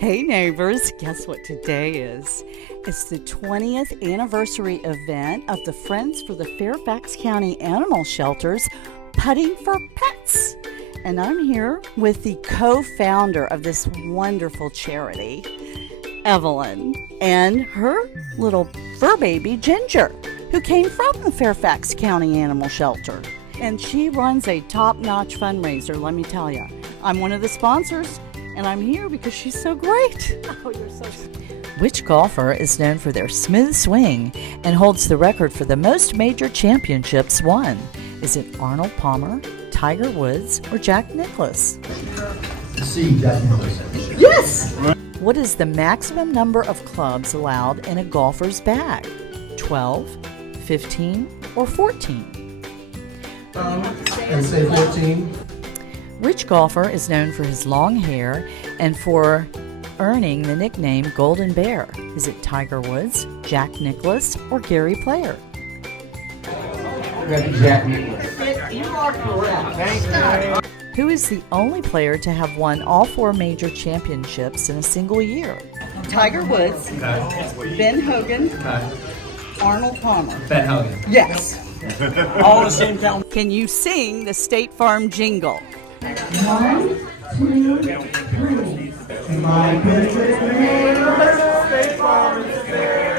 Hey neighbors, guess what today is? It's the 20th anniversary event of the Friends for the Fairfax County Animal Shelter's Putting for Pets. And I'm here with the co-founder of this wonderful charity, Evelyn, and her little fur baby, Ginger, who came from the Fairfax County Animal Shelter. And she runs a top-notch fundraiser, let me tell you. I'm one of the sponsors, and I'm here because she's so great. Oh, you're so sweet. Which golfer is known for their smooth swing and holds the record for the most major championships won? Is it Arnold Palmer, Tiger Woods, or Jack Nicklaus? C, Jack Nicklaus. Yes! What is the maximum number of clubs allowed in a golfer's bag? 12, 15, or 14? And say 14. Which golfer is known for his long hair and for earning the nickname Golden Bear? Is it Tiger Woods, Jack Nicklaus, or Gary Player? Jack Nicklaus. You are correct. Thank you. Who is the only player to have won all 4 major championships in a single year? Tiger Woods, Ben Hogan, Arnold Palmer. Ben Hogan. Yes. All the same time. Can you sing the State Farm jingle? 1, 2, 3. My business neighbor, State Farm is there.